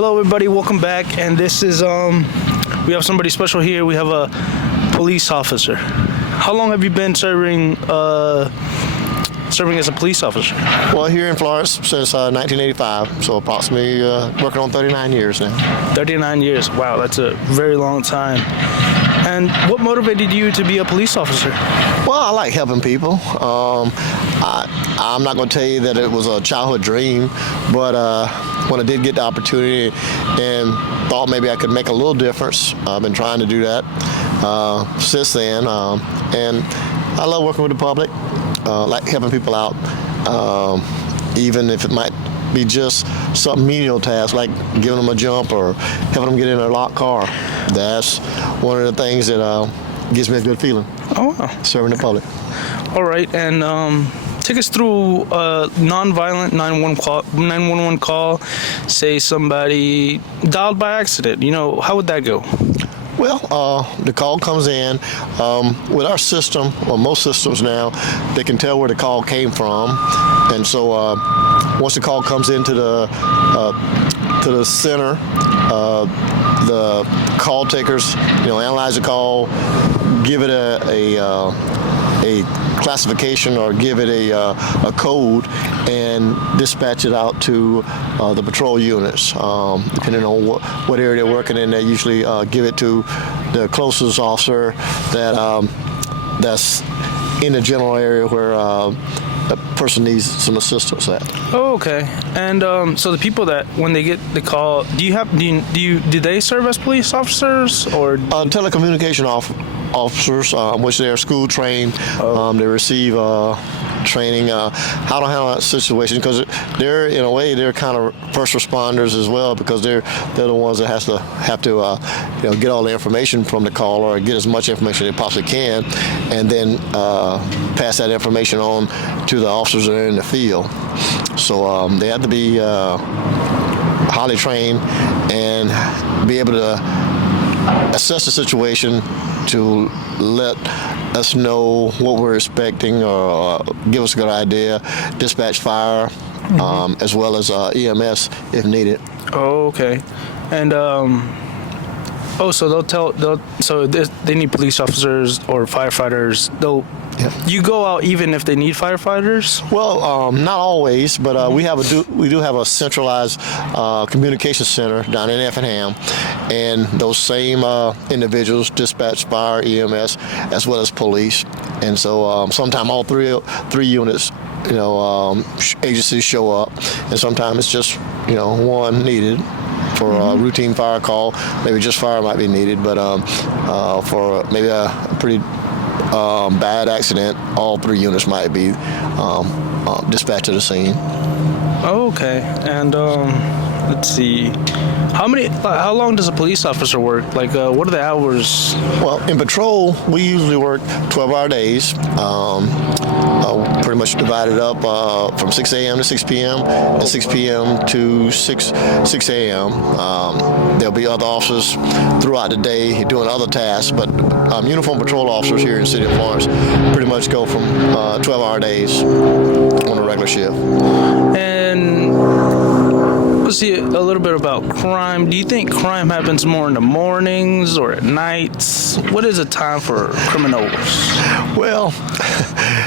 Hello, everybody. Welcome back. And this is we have somebody special here. We have a police officer. How long have you been serving as a police officer? Well, here in Florence since 1985, so approximately working on 39 years now. 39 years. Wow, that's a very long time. And what motivated you to be a police officer? Well, I like helping people. I'm not going to tell you that it was a childhood dream, but when I did get the opportunity and thought maybe I could make a little difference, I've been trying to do that since then. And I love working with the public, like helping people out, even if it might be just some menial task like giving them a jump or helping them get in their locked car. That's one of the things that gives me a good feeling. Oh, wow. Serving the public. All right. And take us through a nonviolent 911 call. Say somebody dialed by accident. How would that go? Well, the call comes in. With our system, or most systems now, they can tell where the call came from. And so once the call comes into the center, the call takers, analyze the call, give it a classification or give it a code, and dispatch it out to the patrol units. Depending on what area they're working in, they usually give it to the closest officer that's in the general area where a person needs some assistance at. Oh, okay. And so the people that when they get the call, do they serve as police officers or telecommunication officers, which they are school trained. They receive training how to handle that situation, because they're in a way they're kind of first responders as well, because they're the ones that have to get all the information from the caller or get as much information as they possibly can, and then pass that information on to the officers that are in the field. So they have to be highly trained and be able to assess the situation to let us know what we're expecting or give us a good idea, dispatch fire, as well as EMS if needed. Oh, okay. And so they need police officers or firefighters. You go out even if they need firefighters? Well, not always, but we do have a centralized communication center down in Effingham, and those same individuals dispatch fire, EMS, as well as police. And so sometimes all three units, agencies show up, and sometimes it's just one needed. For a routine fire call, maybe just fire might be needed, but for maybe a pretty bad accident, all three units might be dispatched to the scene. Oh, okay. And let's see. How long does a police officer work? Like, what are the hours? Well, in patrol, we usually work 12-hour days. Pretty much divided up from 6 a.m. to 6 p.m. and 6 p.m. to 6 a.m. There'll be other officers throughout the day doing other tasks, but uniform patrol officers here in the city of Florence pretty much go from 12-hour days on a regular shift. And let's see a little bit about crime. Do you think crime happens more in the mornings or at nights? What is a time for criminals? Well,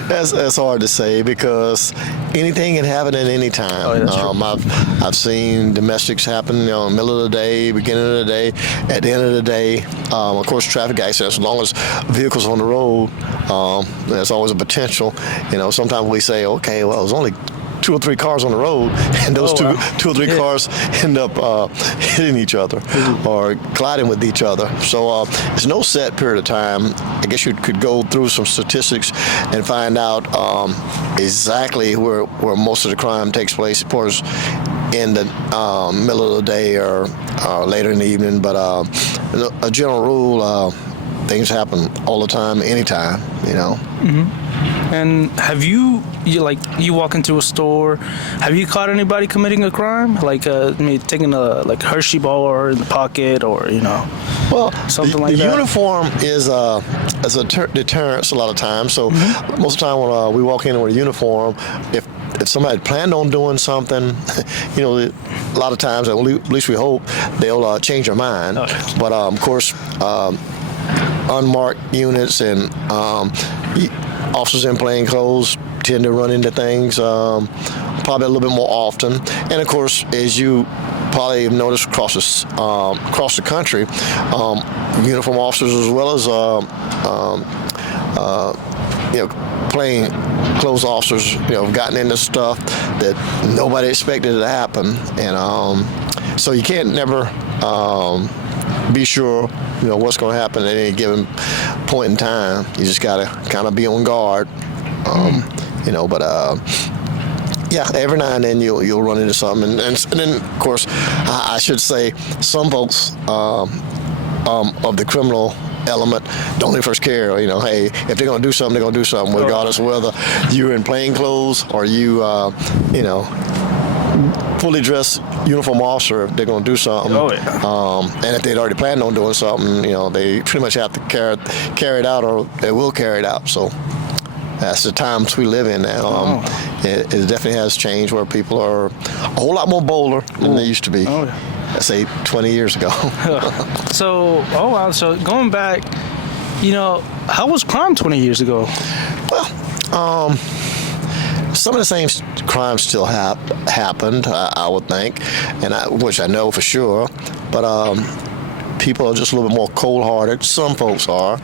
that's hard to say, because anything can happen at any time. Oh, that's true. I've seen domestics happen in the middle of the day, beginning of the day, at the end of the day. Of course, traffic accidents, as long as vehicles on the road, there's always a potential. Sometimes we say, okay, well, there's only 2 or 3 cars on the road, and those two or three cars end up hitting each other or colliding with each other. So there's no set period of time. I guess you could go through some statistics and find out exactly where most of the crime takes place, of course, in the middle of the day or later in the evening. But a general rule, things happen all the time, anytime, Mm-hmm. And have you walk into a store, have you caught anybody committing a crime? Like taking a Hershey bar in the pocket, or well, something like that? The uniform is a deterrence a lot of times. So most of the time when we walk in with a uniform, if if somebody planned on doing something, you know, a lot of times, at least we hope, they'll change their mind. Okay. But of course, unmarked units and officers in plain clothes tend to run into things probably a little bit more often. And of course, as you probably have noticed across the country, uniform officers as well as plain clothes officers, have gotten into stuff that nobody expected to happen, and so you can't never be sure, what's going to happen at any given point in time. You just got to kind of be on guard, But yeah, every now and then you'll run into something, and then of course I should say some folks of the criminal element don't even first care. Hey, if they're going to do something, they're going to do something, regardless of whether you're in plain clothes or you, fully dressed uniform officer. If they're going to do something, and if they'd already planned on doing something, they pretty much have to carry it out, or they will carry it out. So that's the times we live in now. It definitely has changed, where people are a whole lot more bolder than they used to be. Let's say 20 years ago. So going back, how was crime 20 years ago? Well, some of the same crimes still happened, I would think, which I know for sure. But people are just a little bit more cold-hearted. Some folks are.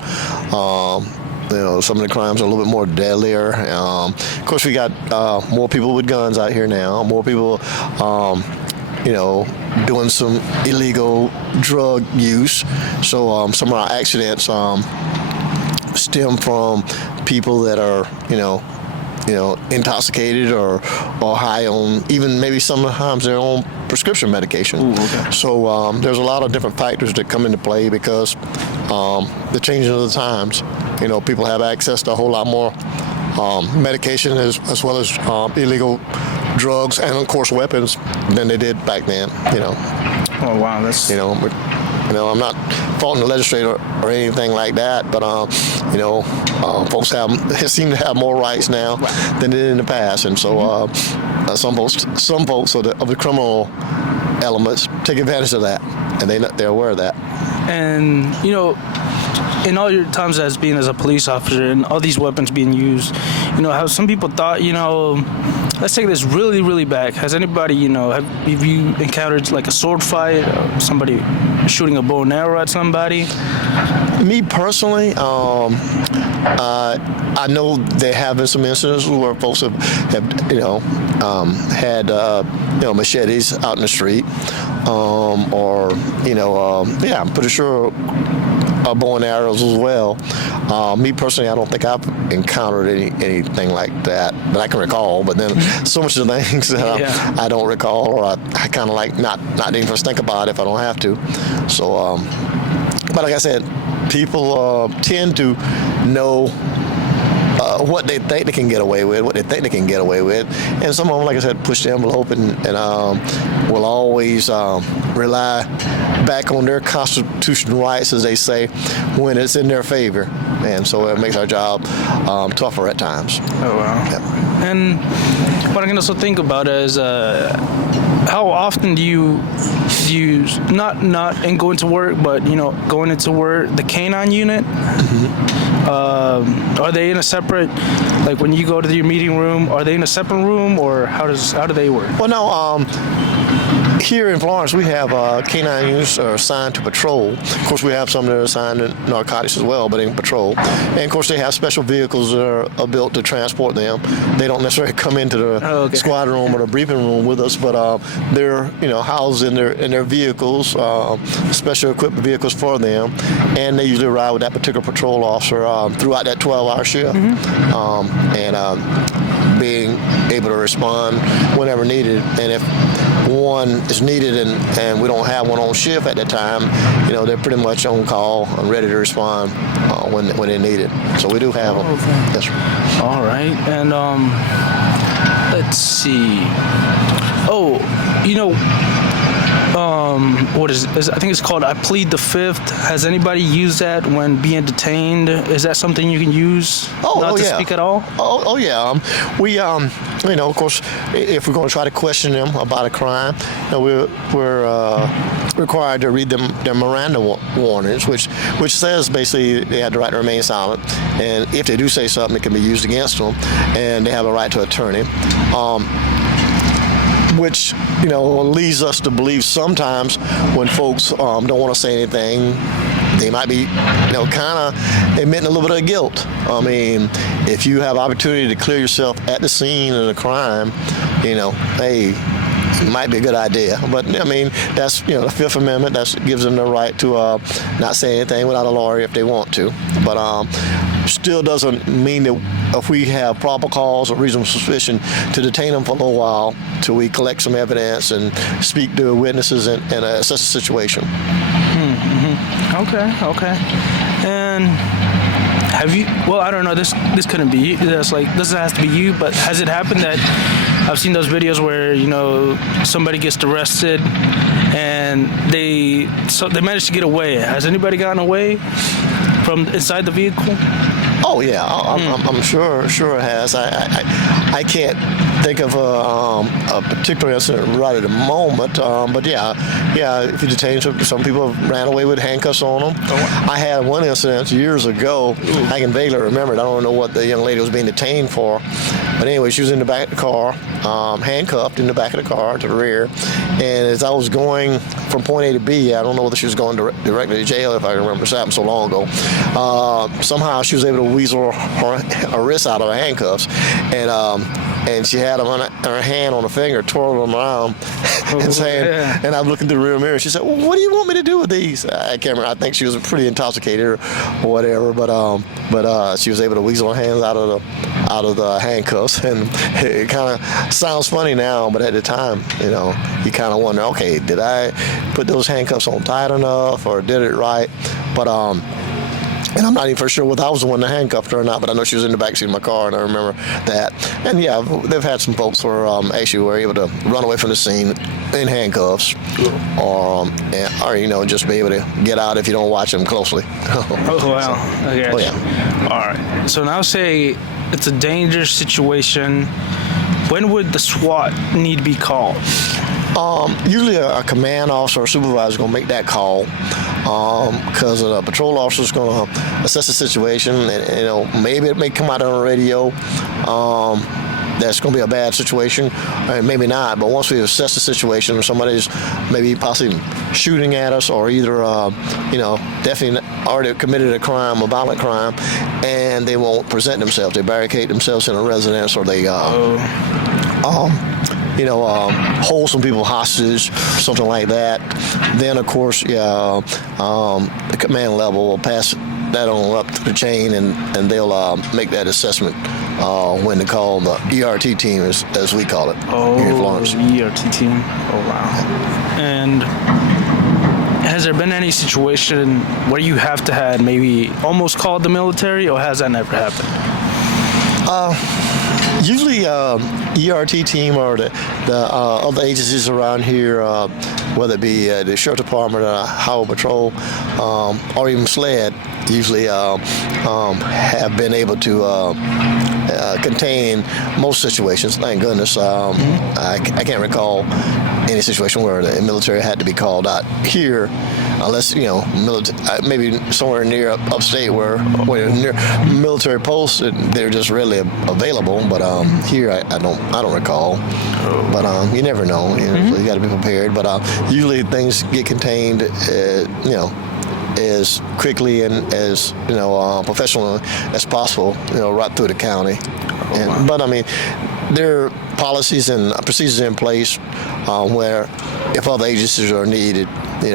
Some of the crimes are a little bit more deadlier. Of course, we got more people with guns out here now. More people, doing some illegal drug use. So some of our accidents stem from people that are, intoxicated or high on, even maybe sometimes their own prescription medication. Ooh, okay. So there's a lot of different factors that come into play because the changing of the times. People have access to a whole lot more medication as well as illegal drugs and, of course, weapons than they did back then. Oh wow, that's I'm not faulting the legislator or anything like that, but folks seem to have more rights now than they did in the past, and so some folks of the criminal elements take advantage of that, and they're aware of that. And in all your times as a police officer and all these weapons being used, how some people thought, let's take this really, really back. Has anybody, have you encountered like a sword fight or somebody shooting a bow and arrow at somebody? Me personally, I know there have been some incidents where folks have had machetes out in the street, I'm pretty sure bow and arrows as well. Me personally, I don't think I've encountered anything like that I can recall. But then so much of the things that I don't recall, or I kind of like not even first think about it if I don't have to. So, but like I said, people tend to know what they think they can get away with, and some of them, like I said, push the envelope and will always rely back on their constitutional rights, as they say, when it's in their favor, and so it makes our job tougher at times. Oh wow! Yep. And what I can also think about is how often do you not and going to work, but going into work, the canine unit? Are they in a separate, like when you go to your meeting room, are they in a separate room, or how do they work? Well, no. Here in Florence, we have canine units are assigned to patrol. Of course, we have some that are assigned to narcotics as well, but in patrol. And of course, they have special vehicles that are built to transport them. They don't necessarily come into the squad room or the briefing room with us, but they're housed in their vehicles, special equipped vehicles for them, and they usually ride with that particular patrol officer throughout that 12-hour shift, being able to respond whenever needed. And if one is needed and we don't have one on shift at that time, they're pretty much on call and ready to respond when they need it. So we do have them. Yes, sir. All right. And let's see. I think it's called I Plead the Fifth. Has anybody used that when being detained? Is that something you can use? Not to yeah. speak at all? Yeah. Of course, if we're going to try to question them about a crime, we're required to read them their Miranda warnings, which says basically they have the right to remain silent, and if they do say something, it can be used against them, and they have a right to attorney. Which leads us to believe sometimes when folks don't want to say anything, they might be kind of admitting a little bit of guilt. I mean, if you have opportunity to clear yourself at the scene of the crime, hey, it might be a good idea. But I mean, that's the Fifth Amendment. That gives them the right to not say anything without a lawyer if they want to. But still doesn't mean that if we have proper cause or reasonable suspicion to detain them for a little while till we collect some evidence and speak to witnesses and assess the situation. Okay. And have you? Well, I don't know. This couldn't be you. This has to be you. But has it happened that I've seen those videos where somebody gets arrested and they manage to get away? Has anybody gotten away from inside the vehicle? Oh yeah, I'm sure it has. I can't think of a particular incident right at the moment, but yeah. If you detain some people ran away with handcuffs on them. I had one incident years ago. I can vaguely remember it. I don't know what the young lady was being detained for, but anyway, she was in the back of the car, handcuffed in the back of the car to the rear, and as I was going from point A to B, I don't know whether she was going directly to jail, if I remember. This happened so long ago. Somehow she was able to weasel her wrist out of her handcuffs, and she had them on her hand on her finger, twirling them around, and saying, and I'm looking through the rear mirror. She said, "Well, what do you want me to do with these?" I can't remember. I think she was pretty intoxicated or whatever, but she was able to weasel her hands out of the handcuffs, and it kind of sounds funny now, but at the time, you kind of wonder, okay, did I put those handcuffs on tight enough, or did it right? But and I'm not even for sure whether I was the one that handcuffed her or not, but I know she was in the backseat of my car, and I remember that. And yeah, they've had some folks who actually were able to run away from the scene in handcuffs, or just be able to get out if you don't watch them closely. Oh wow! Okay. Oh yeah. All right. So now say it's a dangerous situation. When would the SWAT need to be called? Usually a command officer or supervisor is going to make that call, because the patrol officer is going to assess the situation, and maybe it may come out on the radio. That's going to be a bad situation, or maybe not. But once we assess the situation, or somebody's maybe possibly shooting at us, or either definitely already committed a crime, a violent crime, and they won't present themselves, they barricade themselves in a residence, or they hold some people hostage, something like that, then of course, the command level will pass that on up the chain, and they'll make that assessment when they call the ERT team, as we call it here in Florence. ERT team. Oh wow. And has there been any situation where you have to have maybe almost called the military, or has that never happened? Usually, ERT team or the other agencies around here, whether it be the Sheriff Department, Highway Patrol, or even SLED, usually have been able to contain most situations. Thank goodness. I can't recall any situation where the military had to be called out here, unless maybe somewhere near upstate where near military posts they're just readily available. But here I don't recall. But you never know. So you got to be prepared. But usually things get contained. As quickly and as professional as possible, right through the county. But I mean, there are policies and procedures in place where, if other agencies are needed, we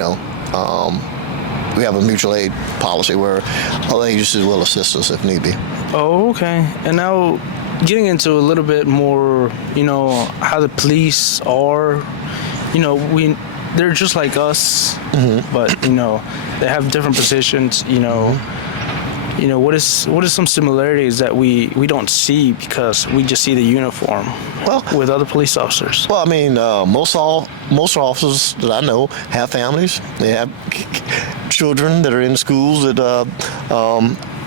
have a mutual aid policy where other agencies will assist us if need be. Oh, okay. And now, getting into a little bit more, how the police are, they're just like us, but they have different positions. What is some similarities that we don't see because we just see the uniform with other police officers? Well, I mean, most all most officers that I know have families. They have children that are in schools that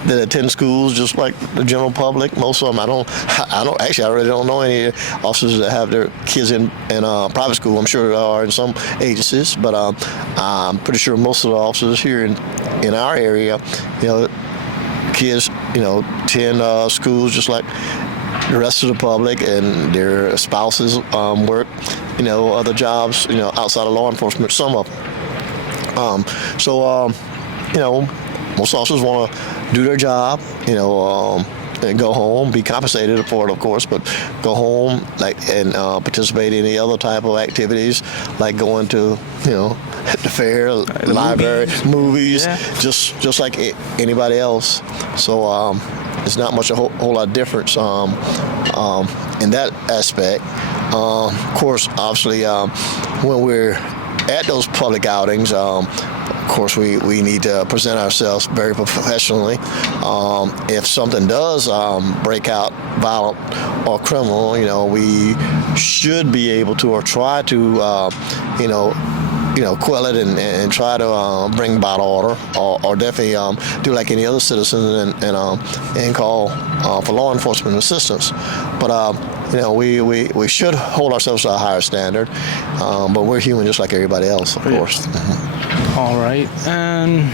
attend schools just like the general public. Most of them, I really don't know any officers that have their kids in private school. I'm sure there are in some agencies, but I'm pretty sure most of the officers here in our area, kids, attend schools just like the rest of the public, and their spouses work, other jobs, outside of law enforcement, some of them. Most officers want to do their job, and go home, be compensated for it, of course, but go home and participate in any other type of activities, like going to, the fair, library, movies, yeah. just like anybody else. So it's not much a whole lot of difference in that aspect. Of course, obviously, when we're at those public outings, of course, we need to present ourselves very professionally. If something does break out violent or criminal, we should be able to, or try to, quell it and try to bring about order, or definitely do like any other citizen and call for law enforcement assistance. But we should hold ourselves to a higher standard, but we're human just like everybody else, of course. All right, and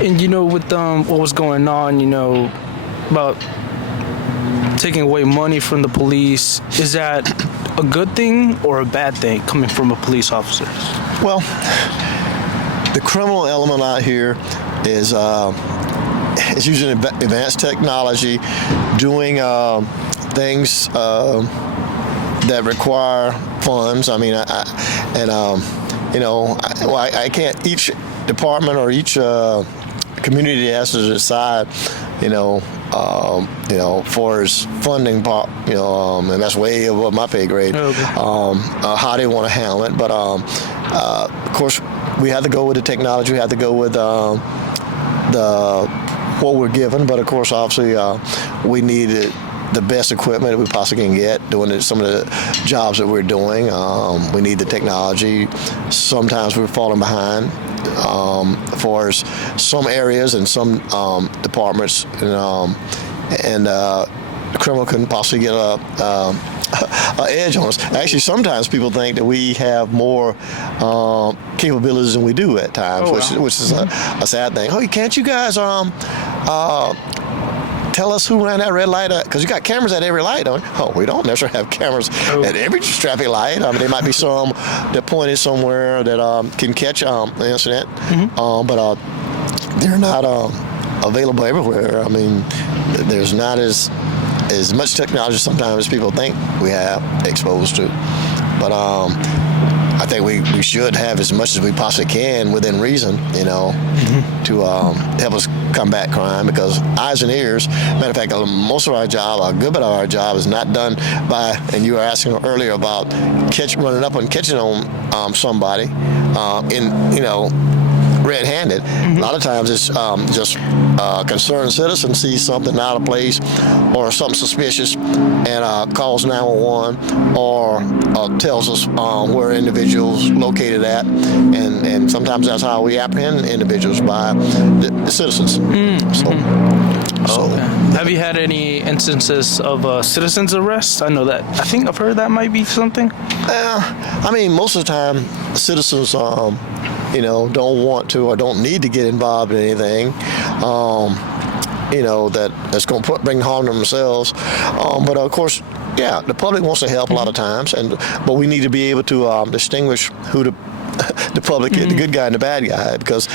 with what was going on, about taking away money from the police, is that a good thing or a bad thing coming from a police officer? Well, the criminal element out here is using advanced technology, doing things that require funds. I mean, I can't. Each department or each community has to decide, for its funding part, and that's way above my pay grade. Okay. How they want to handle it, but of course, we have to go with the technology. We have to go with what we're given, but of course, obviously, we need the best equipment that we possibly can get doing some of the jobs that we're doing. We need the technology. Sometimes we're falling behind for some areas and some departments, and the criminal can possibly get a edge on us. Actually, sometimes people think that we have more capabilities than we do at times, which is a sad thing. Oh, can't you guys tell us who ran that red light? Because you got cameras at every light, don't you? Oh, we don't necessarily have cameras at every traffic light. I mean, there might be some that pointed somewhere that can catch an incident, but they're not available everywhere. I mean, there's not as much technology sometimes as people think we have exposed to. But I think we should have as much as we possibly can within reason, to help us combat crime, because eyes and ears, matter of fact, most of our job, a good bit of our job is not done by, and you were asking earlier about running up and catching on somebody red-handed. A lot of times it's just a concerned citizen sees something out of place or something suspicious and calls 911 or tells us where individuals located at, and sometimes that's how we apprehend individuals, by the citizens. Okay. Have you had any instances of citizens arrest? I think I've heard that might be something. I mean, most of the time, citizens don't want to or don't need to get involved in anything, that's going to bring harm to themselves. But of course, the public wants to help a lot of times, but we need to be able to distinguish who the public is, the good guy and the bad guy, because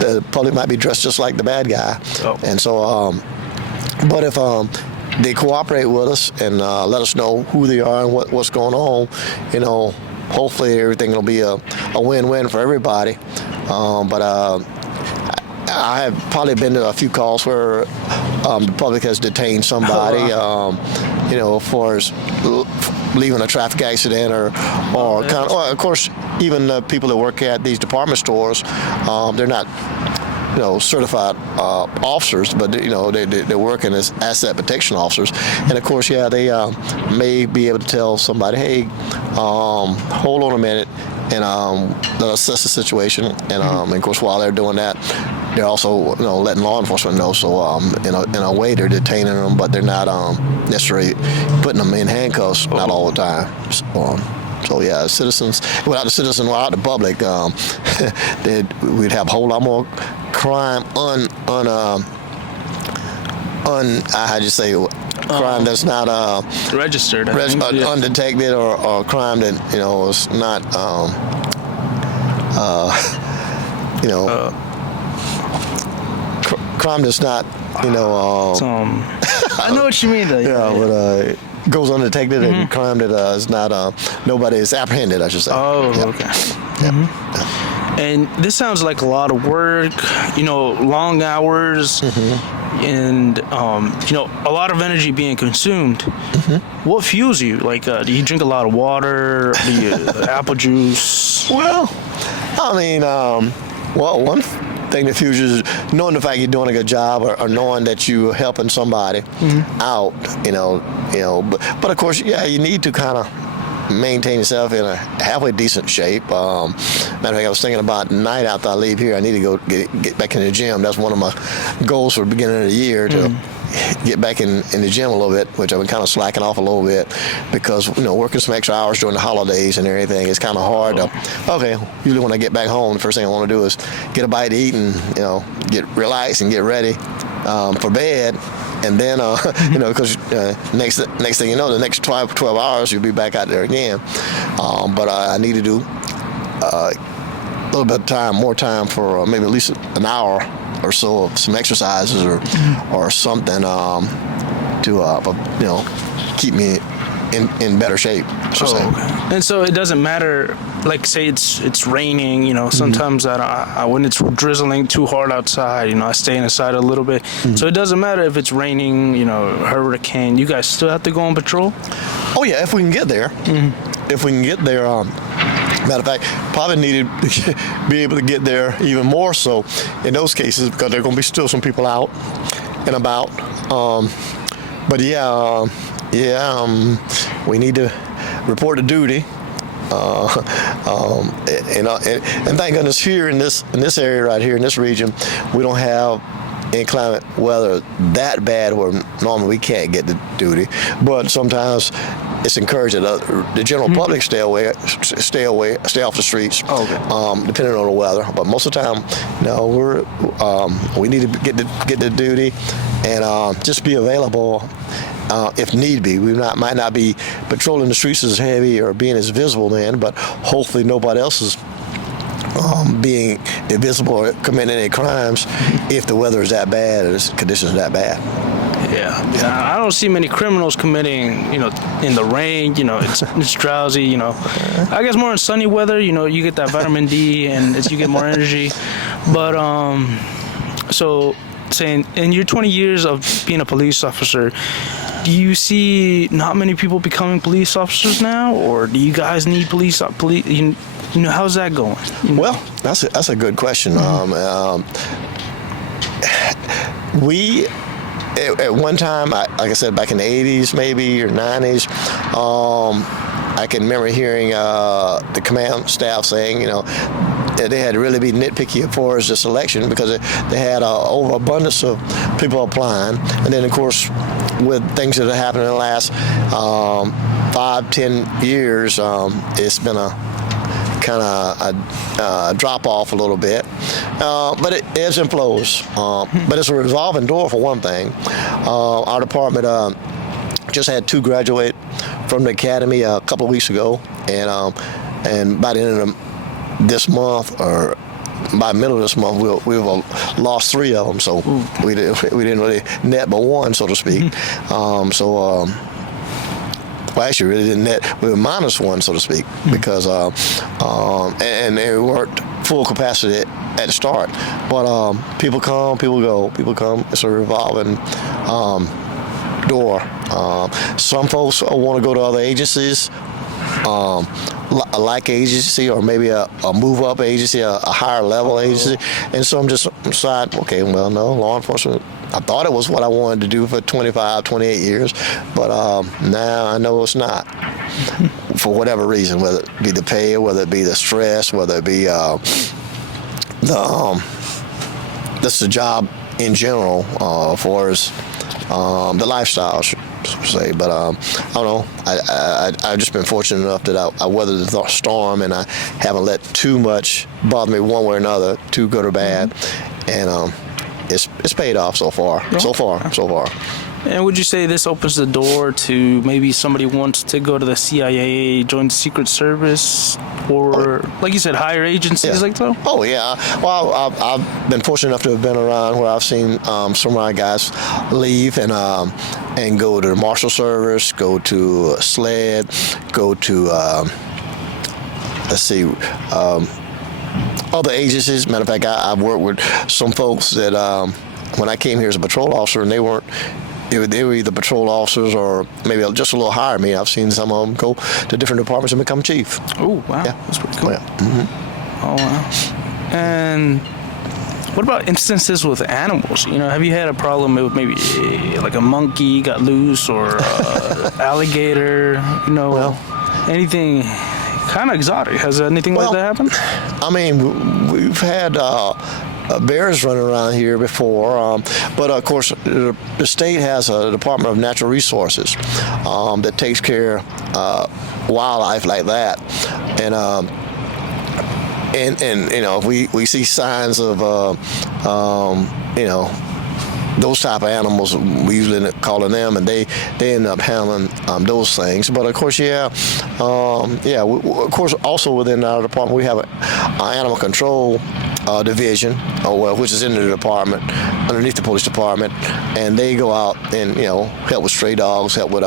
the public might be dressed just like the bad guy. And so, but if they cooperate with us and let us know who they are and what's going on, hopefully everything will be a win-win for everybody. But I have probably been to a few calls where the public has detained somebody, for leaving a traffic accident or of course, even people that work at these department stores, they're not certified officers, but they're working as asset protection officers, and of course, they may be able to tell somebody, hey, hold on a minute, and they'll assess the situation, and of course, while they're doing that, they're also letting law enforcement know. So in a way, they're detaining them, but they're not necessarily putting them in handcuffs, not all the time. So yeah, citizens, without the citizen, without the public, we'd have a whole lot more crime crime that's not registered, undetected, or crime that is not crime that's not I know what you mean though. But goes undetected, and crime that is not nobody is apprehended, I should say. Okay. And this sounds like a lot of work, long hours, and a lot of energy being consumed. What fuels you? Like, do you drink a lot of water? Do you apple juice? Well, I mean, one thing that fuels you is knowing the fact you're doing a good job, or knowing that you're helping somebody out. But of course, you need to kind of maintain yourself in a halfway decent shape. Matter of fact, I was thinking about tonight after I leave here, I need to go get back in the gym. That's one of my goals for the beginning of the year, to get back in the gym a little bit, which I've been kind of slacking off a little bit because, working some extra hours during the holidays and everything, it's kind of hard to, usually when I get back home, the first thing I want to do is get a bite to eat and, get relaxed and get ready for bed. And then, because next thing you know, the next 12 hours, you'll be back out there again. But I need to do a little bit of time, more time for maybe at least an hour or so of some exercises or something to keep me in better shape. Okay. And so it doesn't matter, like say it's raining, sometimes when it's drizzling too hard outside, I stay inside a little bit. So it doesn't matter if it's raining, hurricane, you guys still have to go on patrol? Oh yeah, if we can get there. If we can get there, matter of fact, probably needed to be able to get there even more so in those cases, because there are going to be still some people out and about. But we need to report to duty. And thank goodness here in this area right here in this region, we don't have inclement weather that bad where normally we can't get to duty. But sometimes it's encouraged that the general public stay off the streets, depending on the weather. But most of the time, we need to get to duty and just be available. If need be, we might not be patrolling the streets as heavy or being as visible then, but hopefully nobody else is being invisible or committing any crimes if the weather is that bad or the conditions are that bad. Yeah, I don't see many criminals committing, in the rain. It's drowsy. I guess more in sunny weather. You get that vitamin D and you get more energy. But so saying in your 20 years of being a police officer, do you see not many people becoming police officers now, or do you guys need police? How's that going? Well, that's a good question. We at one time, like I said, back in the 80s maybe or 90s, I can remember hearing the command staff saying, they had to really be nitpicky as far as this election because they had overabundance of people applying. And then, of course, with things that have happened in the last 5-10 years, it's been a kind of a drop off a little bit. But it ebbs and flows. But it's a revolving door for one thing. Our department just had 2 graduate from the academy a couple of weeks ago, and by the end of this month, or by the middle of this month, we've lost 3 of them. So we didn't really net but 1, so to speak. Well, actually, really didn't net. We were -1, so to speak, because and they weren't full capacity at the start. But people come, people go. People come. It's a revolving door. Some folks want to go to other agencies. a like agency or maybe a move up agency, a higher level agency. And so I'm just deciding, okay, well, no, law enforcement, I thought it was what I wanted to do for 25, 28 years, but now I know it's not. For whatever reason, whether it be the pay, whether it be the stress, whether it be that's the job in general, for as the lifestyle, I should say. But I don't know. I've just been fortunate enough that I weathered the storm, and I haven't let too much bother me one way or another, too good or bad, and it's paid off so far. So far. And would you say this opens the door to maybe somebody wants to go to the CIA, join the Secret Service, or, like you said, higher agencies like so? Oh, yeah. Well, I've been fortunate enough to have been around where I've seen some of my guys leave and go to the Marshal Service, go to SLED, go to, other agencies. Matter of fact, I've worked with some folks that when I came here as a patrol officer, and they were either patrol officers or maybe just a little higher than me. I've seen some of them go to different departments and become chief. Oh, wow. Yeah. That's pretty cool. Oh, yeah. Mm-hmm. Oh, wow. And what about instances with animals? Have you had a problem with maybe like a monkey got loose or alligator, anything kind of exotic? Has anything like that happened? I mean, we've had bears running around here before, but of course the state has a Department of Natural Resources that takes care of wildlife like that, and if we see signs of those type of animals, we usually end up calling them, and they end up handling those things. But of course, of course, also within our department, we have an animal control division, which is in the department, underneath the police department, and they go out and help with stray dogs, help with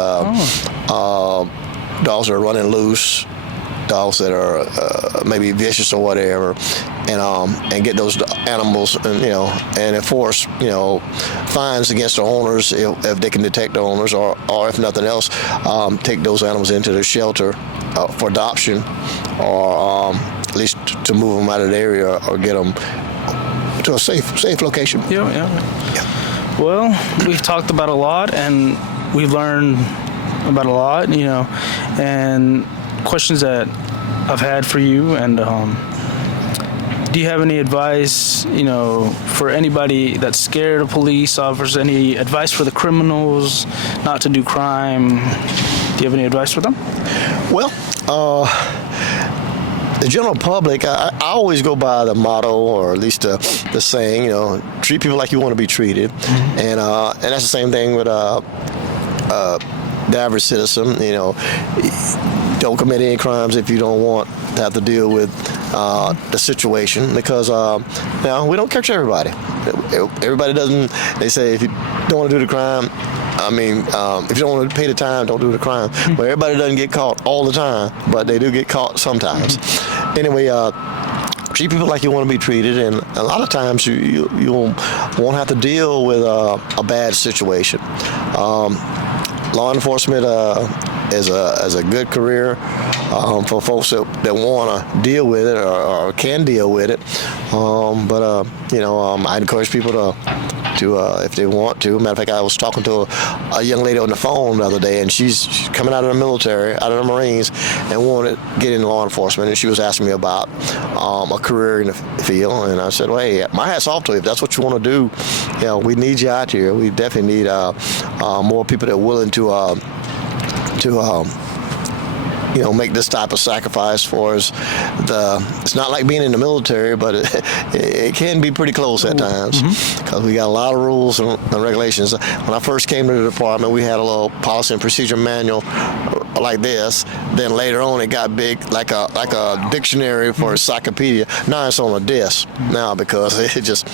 dogs that are running loose, dogs that are maybe vicious or whatever, and get those animals and enforce fines against the owners if they can detect the owners, or if nothing else, take those animals into the shelter for adoption, or at least to move them out of the area or get them to a safe location. Yeah. Well, we've talked about a lot, and we've learned about a lot, and questions that I've had for you. And do you have any advice, for anybody that's scared of police officers? Any advice for the criminals not to do crime? Do you have any advice for them? Well, the general public, I always go by the motto, or at least the saying, treat people like you want to be treated, and that's the same thing with the average citizen. Don't commit any crimes if you don't want to have to deal with the situation, because we don't catch everybody. Everybody doesn't. They say if you don't want to do the crime, if you don't want to pay the time, don't do the crime. But everybody doesn't get caught all the time, but they do get caught sometimes. Anyway, treat people like you want to be treated, and a lot of times you won't have to deal with a bad situation. Law enforcement is a good career for folks that want to deal with it or can deal with it. I encourage people to if they want to. Matter of fact, I was talking to a young lady on the phone the other day, and she's coming out of the military, out of the Marines, and wanted to get into law enforcement. And she was asking me about a career in the field, and I said, well, hey, my hat's off to you. If that's what you want to do, we need you out here. We definitely need more people that are willing to make this type of sacrifice for us. It's not like being in the military, but it can be pretty close at times, because we got a lot of rules and regulations. When I first came to the department, we had a little policy and procedure manual like this. Then later on, it got big, like a dictionary for a encyclopedia. Now it's on a disc now, because it's just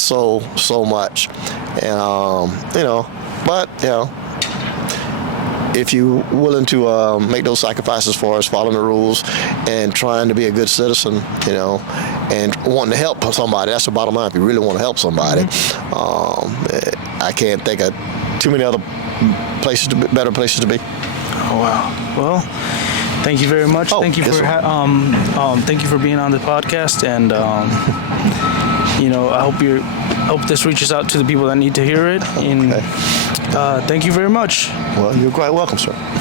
so much, and but if you're willing to make those sacrifices for us, following the rules, and trying to be a good citizen, and wanting to help somebody, that's the bottom line. If you really want to help somebody, I can't think of too many other better places to be. Oh, wow. Well, Thank you very much. Oh, Thank you yes, for sir. thank you for being on the podcast, and I hope this reaches out to the people that need to hear it. And thank you very much. Well, you're quite welcome, sir.